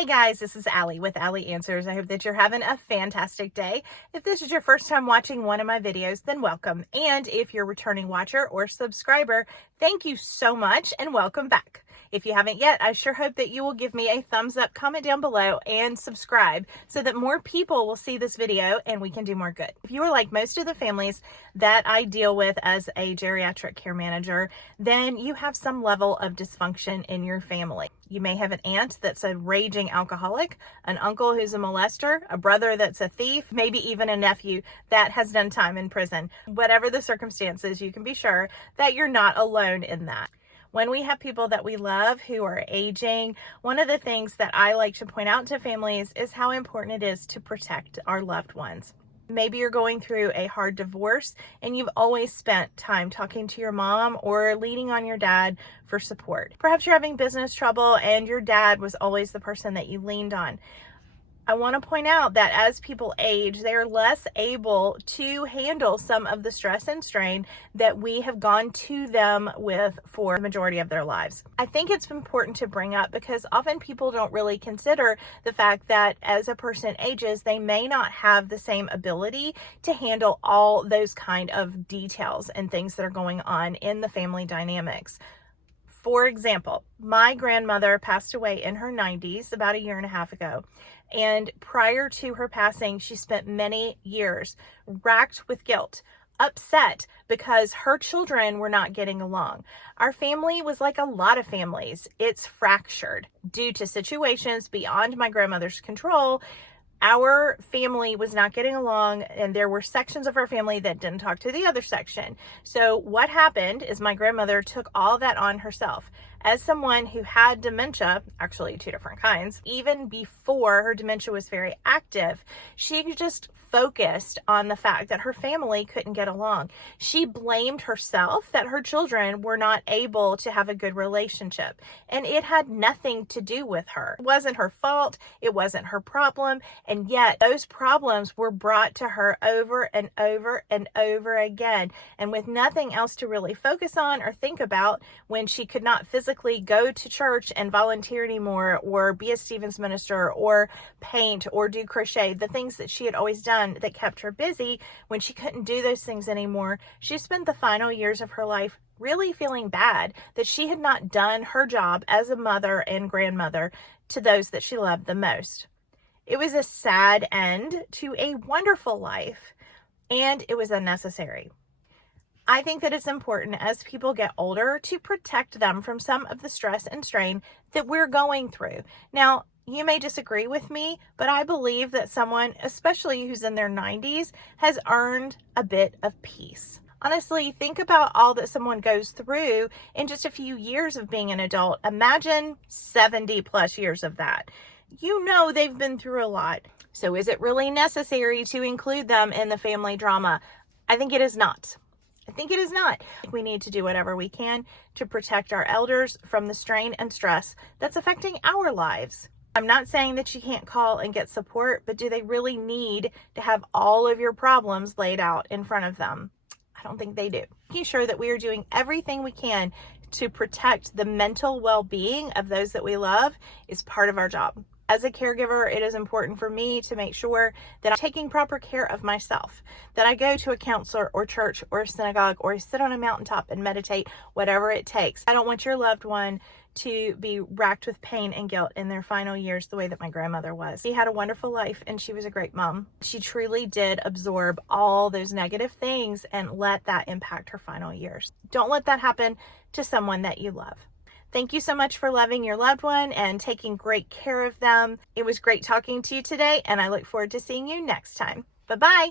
Hey guys, this is Allie with Allie Answers. I hope that you're having a fantastic day. If this is your first time watching one of my videos, then welcome. And if you're a returning watcher or subscriber, thank you so much and welcome back. If you haven't yet, I sure hope that you will give me a thumbs up, comment down below, and subscribe so that more people will see this video and we can do more good. If you are like most of the families that I deal with as a geriatric care manager, then you have some level of dysfunction in your family. You may have an aunt that's a raging alcoholic, an uncle who's a molester, a brother that's a thief, maybe even a nephew that has done time in prison. Whatever the circumstances, you can be sure that you're not alone in that. When we have people that we love who are aging, one of the things that I like to point out to families is how important it is to protect our loved ones. Maybe you're going through a hard divorce and you've always spent time talking to your mom or leaning on your dad for support. Perhaps you're having business trouble and your dad was always the person that you leaned on. I want to point out that as people age, they are less able to handle some of the stress and strain that we have gone to them with for the majority of their lives. I think it's important to bring up because often people don't really consider the fact that as a person ages, they may not have the same ability to handle all those kind of details and things that are going on in the family dynamics. For example, my grandmother passed away in her 90s about a year and a half ago. And prior to her passing, she spent many years racked with guilt, upset because her children were not getting along. Our family was like a lot of families. It's fractured due to situations beyond my grandmother's control. Our family was not getting along, and there were sections of our family that didn't talk to the other section. So what happened is my grandmother took all that on herself. As someone who had dementia, actually two different kinds, even before her dementia was very active, she just focused on the fact that her family couldn't get along. She blamed herself that her children were not able to have a good relationship, and it had nothing to do with her. It wasn't her fault. It wasn't her problem. And yet those problems were brought to her over and over and over again. And with nothing else to really focus on or think about, when she could not physically go to church and volunteer anymore, or be a Stevens minister, or paint, or do crochet, the things that she had always done that kept her busy, when she couldn't do those things anymore, she spent the final years of her life really feeling bad that she had not done her job as a mother and grandmother to those that she loved the most. It was a sad end to a wonderful life, and it was unnecessary. I think that it's important as people get older to protect them from some of the stress and strain that we're going through. Now, you may disagree with me, but I believe that someone, especially who's in their 90s, has earned a bit of peace. Honestly, think about all that someone goes through in just a few years of being an adult. Imagine 70 plus years of that. You know they've been through a lot. So is it really necessary to include them in the family drama? I think it is not. We need to do whatever we can to protect our elders from the strain and stress that's affecting our lives. I'm not saying that you can't call and get support, but do they really need to have all of your problems laid out in front of them? I don't think they do. Making sure that we are doing everything we can to protect the mental well-being of those that we love is part of our job. As a caregiver, it is important for me to make sure that I'm taking proper care of myself, that I go to a counselor or church or a synagogue or sit on a mountaintop and meditate, whatever it takes. I don't want your loved one to be racked with pain and guilt in their final years the way that my grandmother was. She had a wonderful life and she was a great mom. She truly did absorb all those negative things and let that impact her final years. Don't let that happen to someone that you love. Thank you so much for loving your loved one and taking great care of them. It was great talking to you today, and I look forward to seeing you next time. Bye-bye.